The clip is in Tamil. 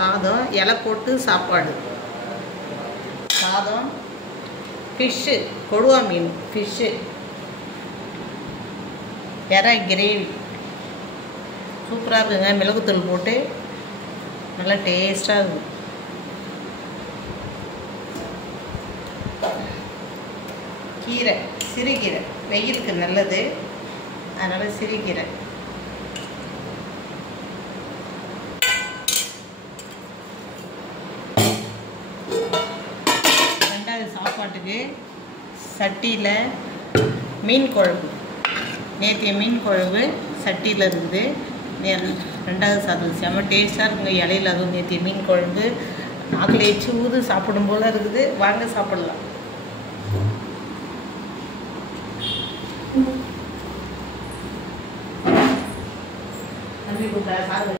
சாதம், இலை போட்டு சாப்பாடு. சாதம், ஃபிஷ்ஷு, கொடுவா மீன் ஃபிஷ்ஷு, இறை கிரேவி சூப்பராக இருக்குங்க. மிளகுத்தூள் போட்டு நல்லா டேஸ்ட்டாக இருக்கும். கீரை, சிறுகீரை வெயிலுக்கு நல்லது, அதனால் சிறுகீரை. ரெண்டாவது சாப்பாட்டுக்கு சட்டியில் மீன் குழம்பு, நேற்றைய மீன் குழம்பு சட்டியில் இருக்குது. ரெண்டாவது சாதம் செம்ம டேஸ்ட்டாக இருக்குங்க. இலையில் அதுவும் நேற்றைய மீன் குழம்பு நாக்கில் எச்சு ஊது சாப்பிடும் போல் இருக்குது. வாங்க சாப்பிடலாம். தம்பி சாதம்